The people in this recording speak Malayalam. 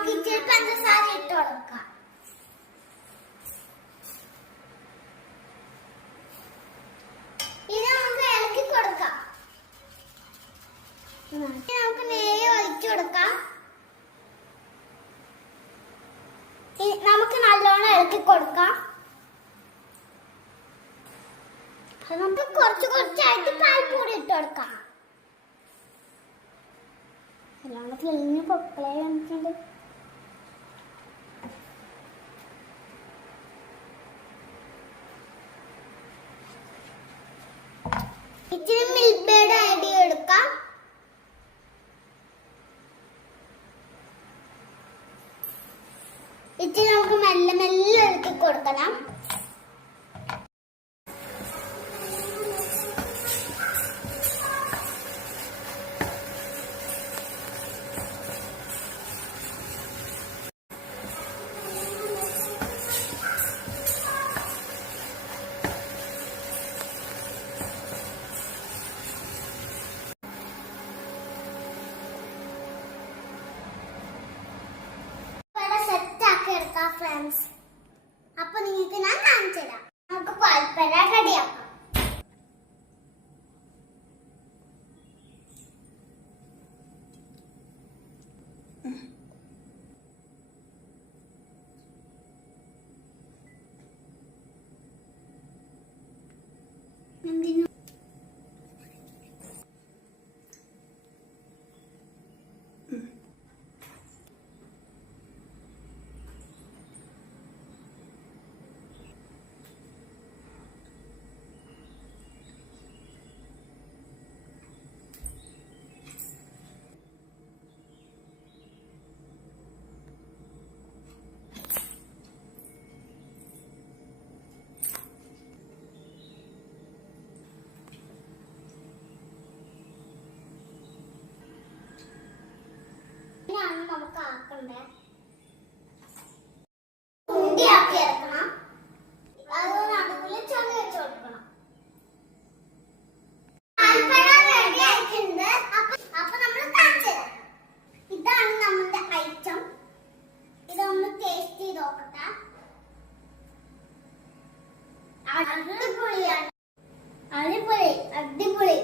നമുക്ക് ഇച്ചിരി പഞ്ചസാര ഇട്ട് കൊടുക്കാം. ഇത് നമുക്ക് ഇളക്കി കൊടുക്കാം. നമുക്ക് നെയ്യ് ഒഴിച്ചു കൊടുക്കാം. നമുക്ക് നല്ലോണം ഇളക്കി കൊടുക്കാം. നമുക്ക് കുറച്ചായിട്ട് പാൽപ്പൊടി ഇട്ട് കൊടുക്കാം. നല്ലോണം ക്ലീന് പൊക്കളെ വന്നിട്ടുണ്ട്. ഇച്ചിരി മിൽക്ക് മെയ്ഡ് ആഡ് എടുക്കാം. ഇച്ചിരി നമുക്ക് മെല്ലെ മെല്ലെ ഇളക്കി കൊടുക്കണം. ഫ്രണ്ട്സ്, അപ്പൊ നിങ്ങൾക്ക് ഞാൻ കാണിച്ചു തരാം. നമുക്ക് പാൽപ്പര റെഡിയാക്കാം. നമുക്ക് ആക്കണ്ടേ ഉണ്ടിയാക്കി ഇറക്കണം. അതുകൊണ്ട് അതുപോലെ ചെറിയ വെച്ച് കൊടുക്കണം. റെഡി ആയിട്ടുണ്ട്. അപ്പൊ നമ്മൾ കാണിച്ചു തരാം. ഇതാണ് നമ്മുടെ ഐറ്റം. ഇതൊന്ന് ടേസ്റ്റ് ചെയ്ത് നോക്കട്ടെ. അടിപൊളിയാണ്. അടിപൊളി അടിപൊളി.